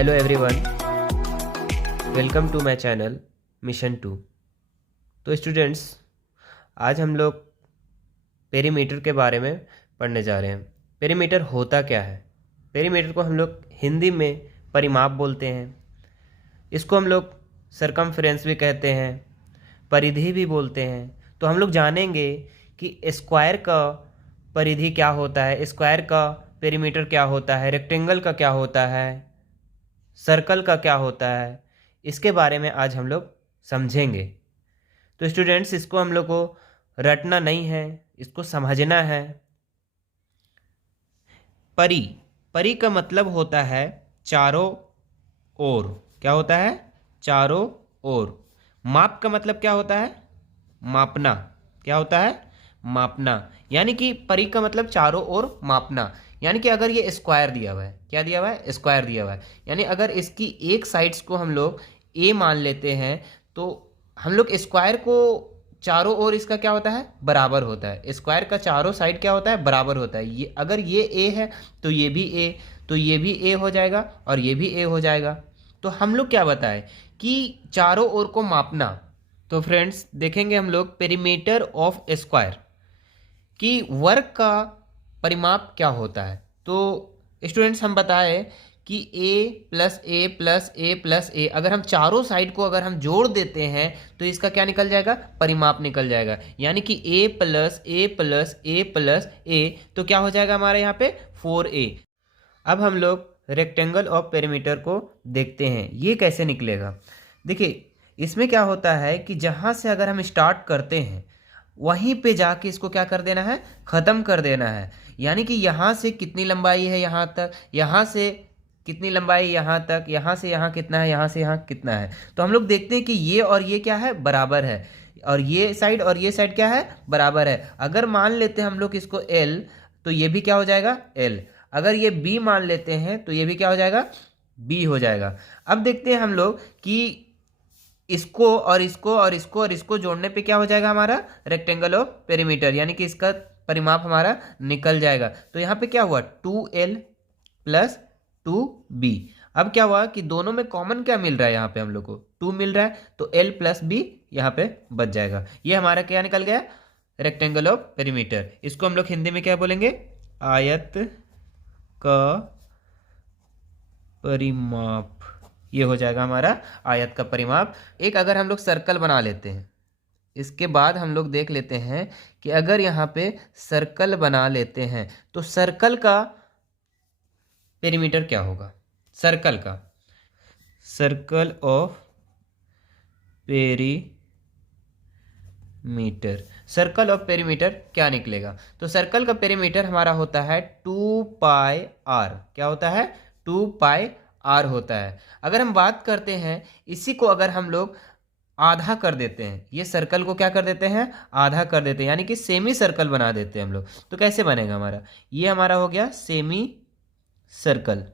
Hello everyone, welcome to my channel mission 2। तो students, आज हम लोग पेरीमीटर के बारे में पढ़ने जा रहे हैं। पेरीमीटर होता क्या है? पेरीमीटर को हम लोग हिंदी में परिमाप बोलते हैं। इसको हम लोग सरकमफ्रेंस भी कहते हैं, परिधि भी बोलते हैं। तो हम लोग जानेंगे कि स्क्वायर का परिधि क्या होता है, स्क्वायर का पेरीमीटर क्या होता है, रेक्टेंगल का क्या होता है, सर्कल का क्या होता है। इसके बारे में आज हम लोग समझेंगे। तो स्टूडेंट्स, इसको हम लोग को रटना नहीं है, इसको समझना है। परी परी का मतलब होता है चारों ओर। क्या होता है? चारों ओर। माप का मतलब क्या होता है? मापना। क्या होता है? मापना। यानी कि परी का मतलब चारों ओर मापना। यानी कि अगर ये स्क्वायर दिया हुआ है, क्या दिया हुआ है? स्क्वायर दिया हुआ है। यानी अगर इसकी एक साइड्स को हम लोग ए मान लेते हैं तो हम लोग स्क्वायर को चारों ओर इसका क्या होता है? बराबर होता है। स्क्वायर का चारों साइड क्या होता है? बराबर होता है। ये अगर ये ए है तो ये भी ए, तो ये भी ए हो जाएगा और ये भी ए हो जाएगा। तो हम लोग क्या बताएं कि चारों ओर को मापना। तो फ्रेंड्स, देखेंगे हम लोग पेरीमीटर ऑफ स्क्वायर कि वर्ग का परिमाप क्या होता है। तो स्टूडेंट्स, हम बताएं कि a plus a plus a plus a, अगर हम चारों साइड को अगर हम जोड़ देते हैं तो इसका क्या निकल जाएगा? परिमाप निकल जाएगा। यानी कि a plus a plus a plus a, तो क्या हो जाएगा हमारे यहाँ पे? 4a। अब हम लोग रेक्टेंगल ऑफ पेरीमीटर को देखते हैं, ये कैसे निकलेगा। देखिए, इसमें क्या होता है कि जहाँ से अगर हम स्टार्ट करते हैं वहीं पे जाके इसको क्या कर देना है? ख़त्म कर देना है। यानी कि यहाँ से कितनी लंबाई है यहाँ तक, यहाँ से कितनी लंबाई यहाँ तक, यहाँ से यहाँ कितना है, यहाँ से यहाँ कितना है। तो हम लोग देखते हैं कि ये और ये क्या है? बराबर है। और ये साइड क्या है? बराबर है। अगर मान लेते हैं हम लोग इसको L, तो ये भी क्या हो जाएगा? L। अगर ये B मान लेते हैं तो ये भी क्या हो जाएगा? B हो जाएगा। अब देखते हैं हम लोग कि इसको और इसको और इसको और इसको जोड़ने पे क्या हो जाएगा हमारा? Rectangle of perimeter. यानी कि इसका परिमाप हमारा निकल जाएगा। तो यहाँ पे क्या हुआ? 2L plus 2B। अब क्या हुआ कि दोनों में कॉमन क्या मिल रहा है? यहाँ पे हम लोग को 2 मिल रहा है, तो L प्लस B यहाँ पे बच जाएगा। ये हमारा क्या निकल गया? Rectangle of perimeter. इसको हम लोग हिंदी में क्या बोलेंगे? आयत का परिमाप। ये हो जाएगा हमारा आयत का परिमाप। एक अगर हम लोग सर्कल बना लेते हैं, इसके बाद हम लोग देख लेते हैं कि अगर यहाँ पे सर्कल बना लेते हैं तो सर्कल का पेरीमीटर क्या होगा? सर्कल का, circle of perimeter, circle of perimeter क्या निकलेगा? तो सर्कल का पेरीमीटर हमारा होता है 2πr। क्या होता है? 2πr होता है। अगर हम बात करते हैं, इसी को अगर हम लोग आधा कर देते हैं, ये सर्कल को क्या कर देते हैं? आधा कर देते हैं। यानी कि सेमी सर्कल बना देते हैं हम लोग। तो कैसे बनेगा हमारा? ये हमारा हो गया सेमी सर्कल।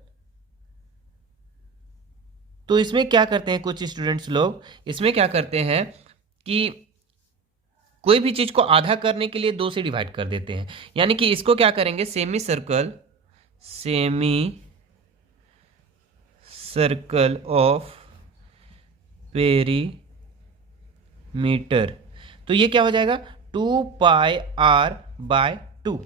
तो इसमें क्या करते हैं कुछ स्टूडेंट्स लोग, इसमें क्या करते हैं कि कोई भी चीज को आधा करने के लिए 2 से डिवाइड कर देते हैं। यानी कि इसको क्या करेंगे? Semi circle, semi circle of perimeter. तो ये क्या हो जाएगा? 2πr/2।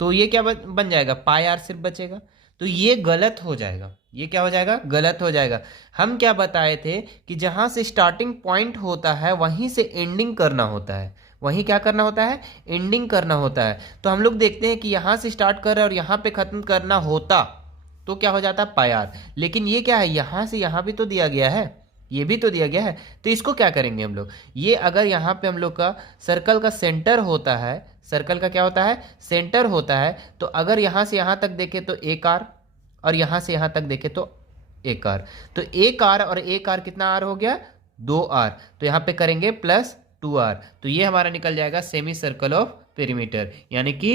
तो ये क्या बन जाएगा? πr सिर्फ बचेगा। तो ये गलत हो जाएगा। ये क्या हो जाएगा? गलत हो जाएगा। हम क्या बताए थे कि जहां से स्टार्टिंग पॉइंट होता है वहीं से एंडिंग करना होता है। वहीं क्या करना होता है? एंडिंग करना होता है। तो हम लोग देखते हैं कि यहां से स्टार्ट कर रहे हैं और यहां पे खत्म करना होता तो क्या हो जाता? πr। लेकिन ये क्या है? यहां से यहां भी तो दिया गया है, ये भी तो दिया गया है। तो इसको क्या करेंगे हम लोग? ये अगर यहाँ पे हम लोग का सर्कल का सेंटर होता है, सर्कल का क्या होता है? सेंटर होता है। तो अगर यहाँ से यहाँ तक देखें तो 1r, और यहाँ से यहाँ तक देखें तो 1r। तो 1r और 1r कितना r हो गया? 2r। तो यहाँ पे करेंगे प्लस 2r। तो ये हमारा निकल जाएगा सेमी सर्कल ऑफ पेरीमीटर। यानी कि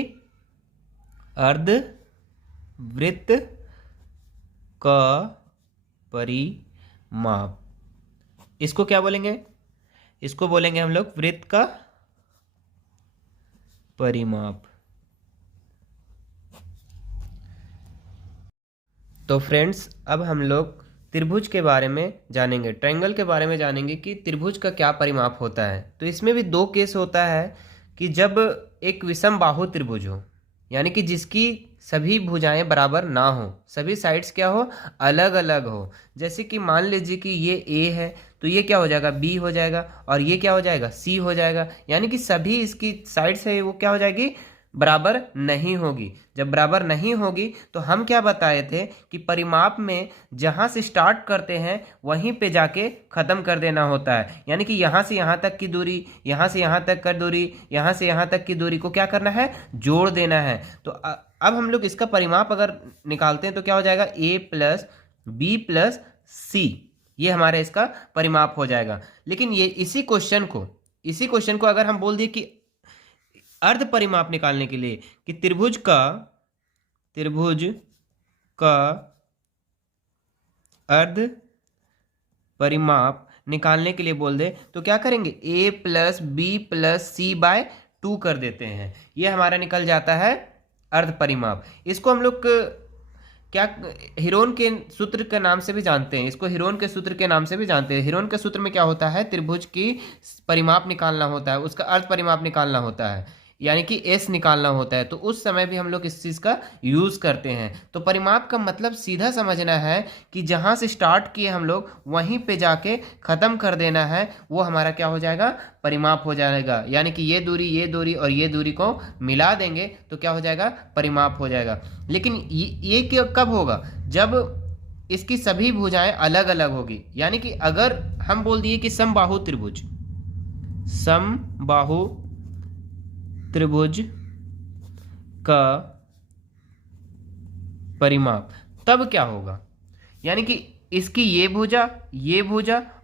अर्धवृत्त का परिमाप। इसको क्या बोलेंगे? इसको बोलेंगे हम लोग वृत्त का परिमाप। तो फ्रेंड्स अब हम लोग त्रिभुज के बारे में जानेंगे, ट्रायंगल के बारे में जानेंगे कि त्रिभुज का क्या परिमाप होता है। तो इसमें भी दो केस होता है कि जब एक विषम बाहु त्रिभुज हो, यानी कि जिसकी सभी भुजाएं बराबर ना हो, सभी साइड्स क्या हो, अलग अलग हो। जैसे कि मान लीजिए कि ये ए है तो ये क्या हो जाएगा, बी हो जाएगा, और ये क्या हो जाएगा, सी हो जाएगा। यानी कि सभी इसकी साइड्स है वो क्या हो जाएगी, बराबर नहीं होगी। जब बराबर नहीं होगी तो हम क्या बताए थे कि परिमाप में जहाँ से स्टार्ट करते हैं वहीं पे जाके ख़त्म कर देना होता है। यानी कि यहाँ से यहाँ तक की दूरी, यहाँ से यहाँ तक का दूरी, यहाँ से यहाँ तक की दूरी को क्या करना है, जोड़ देना है। तो अब हम लोग इसका परिमाप अगर निकालते हैं तो क्या हो जाएगा, a प्लस बी प्लस सी, ये हमारा इसका परिमाप हो जाएगा। लेकिन ये इसी क्वेश्चन को अगर हम बोल दिए कि अर्ध परिमाप निकालने के लिए कि त्रिभुज का अर्ध परिमाप निकालने के लिए बोल दे तो क्या करेंगे, a plus B plus C by 2 कर देते हैं। ये हमारा निकल जाता है अर्ध परिमाप। इसको हम लोग क्या हीरोन के सूत्र के नाम से भी जानते हैं, इसको हीरोन के सूत्र के नाम से भी जानते हैं। हीरोन के सूत्र में क्या होता है, त्रिभुज की परिमाप निकालना होता है, उसका अर्ध परिमाप निकालना होता है, यानी कि एस निकालना होता है। तो उस समय भी हम लोग इस चीज़ का यूज़ करते हैं। तो परिमाप का मतलब सीधा समझना है कि जहाँ से स्टार्ट किए हम लोग वहीं पे जाके ख़त्म कर देना है, वो हमारा क्या हो जाएगा, परिमाप हो जाएगा। यानी कि ये दूरी और ये दूरी को मिला देंगे तो क्या हो जाएगा, परिमाप हो जाएगा। लेकिन ये कब होगा, जब इसकी सभी भुजाएं अलग अलग होगी। यानी कि अगर हम बोल दिए कि समबाहु त्रिभुज का परिमाप तब क्या होगा, यानी कि इसकी ये भुजा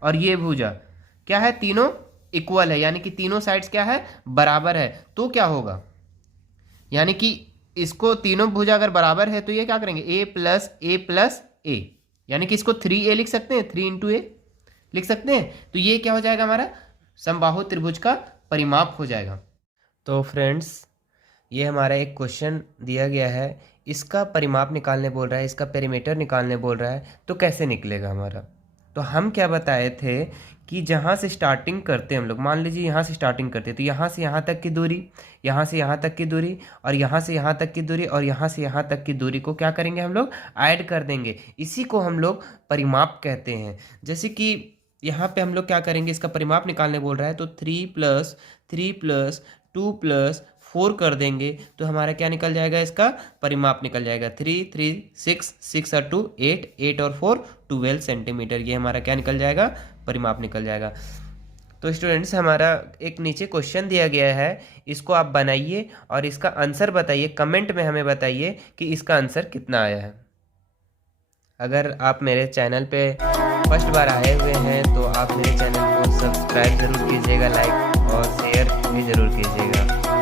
और ये भुजा क्या है, तीनों इक्वल है, यानी कि तीनों साइड्स क्या है, बराबर है। तो क्या होगा, यानी कि इसको तीनों भुजा अगर बराबर है तो ये क्या करेंगे, a प्लस a, यानी कि इसको 3a लिख सकते हैं, 3 इंटू a लिख सकते हैं। तो ये क्या हो जाएगा, हमारा समबाहु त्रिभुज का परिमाप हो जाएगा। तो फ्रेंड्स ये हमारा एक क्वेश्चन दिया गया है, इसका परिमाप निकालने बोल रहा है, इसका पेरीमीटर निकालने बोल रहा है, तो कैसे निकलेगा हमारा। तो हम क्या बताए थे कि जहाँ से स्टार्टिंग करते हैं हम लोग, मान लीजिए यहाँ से स्टार्टिंग करते हैं तो यहाँ से यहाँ तक की दूरी, यहाँ से यहाँ तक की दूरी, और यहाँ से यहाँ तक की दूरी, और यहाँ से यहाँ तक की दूरी को क्या करेंगे, हम लोग ऐड कर देंगे। इसी को हम लोग परिमाप कहते हैं। जैसे कि यहाँ पे हम लोग क्या करेंगे, इसका परिमाप निकालने बोल रहा है तो 3 प्लस 2 प्लस 4 कर देंगे तो हमारा क्या निकल जाएगा, इसका परिमाप निकल जाएगा 3 6 और 2 8 और 4 12 सेंटीमीटर। ये हमारा क्या निकल जाएगा, परिमाप निकल जाएगा। तो स्टूडेंट्स हमारा एक नीचे क्वेश्चन दिया गया है, इसको आप बनाइए और इसका आंसर बताइए, कमेंट में हमें बताइए कि इसका आंसर कितना आया है। अगर आप मेरे चैनल पे फर्स्ट बार आए हुए हैं तो आप मेरे चैनल को सब्सक्राइब ज़रूर कीजिएगा, लाइक और शेयर भी ज़रूर कीजिएगा।